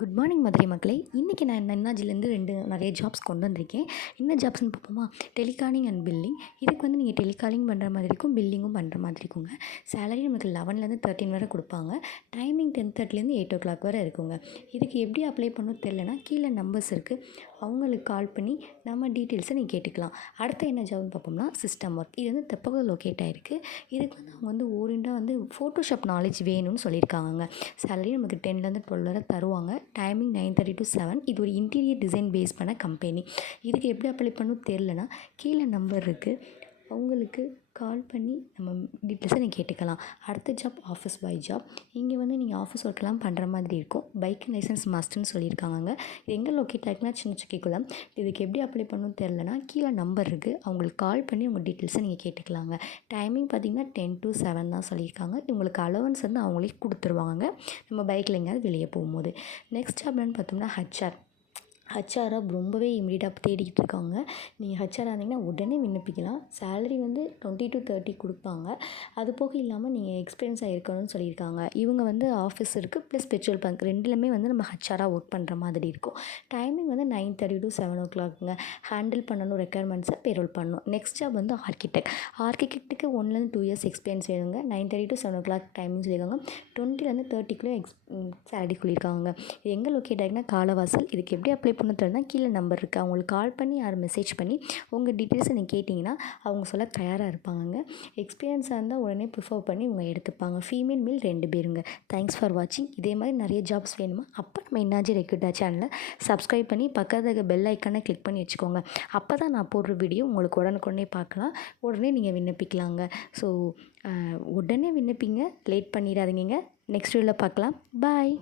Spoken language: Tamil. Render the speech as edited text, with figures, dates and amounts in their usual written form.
குட் மார்னிங் மதுரை மக்களே. இன்றைக்கி நான் என்ஆர்ஜிலேருந்து நிறைய ஜாப்ஸ் கொண்டு வந்திருக்கேன். என்ன ஜாப்ஸ்னு பார்ப்போமா? Telecalling and billing. இதுக்கு வந்து நீங்கள் டெலிகாலிங் பண்ணுற மாதிரி இருக்கும், பில்லிங்கும் பண்ணுற மாதிரி இருக்குங்க. சேலரி நமக்கு 11லேருந்து 13 வரை கொடுப்பாங்க. டைமிங் 10:30லேருந்து 8 o'clock வரை இருக்குங்க. இதுக்கு எப்படி அப்ளை பண்ணணும்னு தெரிலனா கீழே நம்பர்ஸ் இருக்குது, அவங்களுக்கு கால் பண்ணி நம்ம டீட்டெயில்ஸை நீங்கள் கேட்டுக்கலாம். அடுத்து என்ன ஜாப்னு பார்ப்போம்னா சிஸ்டம் ஒர்க். இது வந்து தெப்பகம் லொக்கேட் ஆகிருக்கு. இதுக்கு வந்து அவங்க வந்து ஓரியண்டாக வந்து ஃபோட்டோஷாப் நாலேஜ் வேணும்னு சொல்லியிருக்காங்க. சேலரி நமக்கு 10லேருந்து 12 வரை தருவாங்க. Timing 9:30 to 7. இது ஒரு இன்டீரியர் டிசைன் பேஸ் பண்ண கம்பெனி. இதுக்கு எப்படி அப்ளை பண்ணணும் தெரிலனா கீழே நம்பர் இருக்குது, அவங்களுக்கு கால் பண்ணி நம்ம டீட்டெயில்ஸை நீங்கள் கேட்டுக்கலாம். அடுத்த ஜாப் ஆஃபீஸ் பாய் ஜாப். இங்கே வந்து நீங்கள் ஆஃபீஸ் ஒர்க்கெலாம் பண்ணுற மாதிரி இருக்கும். பைக் லைசன்ஸ் மஸ்ட்டுன்னு சொல்லியிருக்காங்க. இது எங்கே லொக்கேட் ஆகிருக்குன்னா சின்னச்சிக்குளம். இதுக்கு எப்படி அப்ளை பண்ணணும்னு தெரிலனா கீழே நம்பர் இருக்குது, அவங்களுக்கு கால் பண்ணி உங்கள் டீட்டெயில்ஸை நீங்கள் கேட்டுக்கலாங்க. டைமிங் பார்த்திங்கன்னா 10 to 7 தான் சொல்லியிருக்காங்க. இவங்களுக்கு அலவன்ஸ் வந்து அவங்களே கொடுத்துருவாங்க நம்ம பைக்கில் எங்கேயாவது வெளியே போகும்போது. நெக்ஸ்ட் ஜாப்னு பார்த்தோம்னா ஹச்ஆராக ரொம்பவே இமீடியட்டாக தேடிக்கிட்டு இருக்காங்க. நீங்கள் ஹச்ஆராக இருந்தீங்கன்னா உடனே விண்ணப்பிக்கலாம். சேலரி வந்து 20 to 30 கொடுப்பாங்க. அது போக இல்லாமல் நீங்கள் எக்ஸ்பீரியன்ஸாக இருக்கணும்னு சொல்லியிருக்காங்க. இவங்க வந்து ஆஃபீஸ் இருக்குது ப்ளஸ் பெட்ரோல் பங்க் ரெண்டுலேயுமே வந்து நம்ம ஹச்ஆராக ஒர்க் பண்ணுற மாதிரி இருக்கும். டைமிங் வந்து 9:30 to 7 o'clockங்க. ஹேண்டில் பண்ணணும் ரெக்குயர்மெண்ட்ஸை பேரோல் பண்ணணும். நெக்ஸ்ட் ஜாப் வந்து ஆர்கிடெக்ட்டுக்கு 1லேருந்து 2 years எக்ஸ்பீரியன்ஸ் வேணுங்க. 9:30 to 7 o'clock டைமிங் சொல்லியிருக்காங்க. 20லேருந்து 30க்குள்ளே சேலரி சொல்லியிருக்காங்க. இது எங்கே லொக்கேட் ஆகிங்கன்னா காலவாசல். இதுக்கு எப்படி அப்ளை பண்ண தெரியும்னா கீழே நம்பர் இருக்குது, அவங்களுக்கு கால் பண்ணி யாரும் மெசேஜ் பண்ணி உங்கள் டீட்டெயில்ஸை நீங்கள் கேட்டிங்கன்னா அவங்க சொல்ல தயாராக இருப்பாங்க. எக்ஸ்பீரியன்ஸாக இருந்தால் உடனே ப்ரிஃபர் பண்ணி இவங்க எடுத்துப்பாங்க. ஃபீமேல் மேல் 2 பேருங்க. தேங்க்ஸ் ஃபார் வாட்சிங். இதே மாதிரி நிறைய ஜாப்ஸ் வேணுமா? அப்போ நம்ம என்ஆர்ஜி ரெக்ரூட்டர் சேனலை சப்ஸ்கிரைப் பண்ணி பக்கத்தில் பெல் ஐக்கானை கிளிக் பண்ணி வச்சுக்கோங்க. அப்போ தான் நான் போடுற வீடியோ உங்களுக்கு உடனுக்குடனே பார்க்கலாம், உடனே நீங்கள் விண்ணப்பிக்கலாங்க. ஸோ உடனே விண்ணப்பிங்க, லேட் பண்ணிடாதீங்க. நெக்ஸ்ட் வீடியோவில் பார்க்கலாம். பாய்.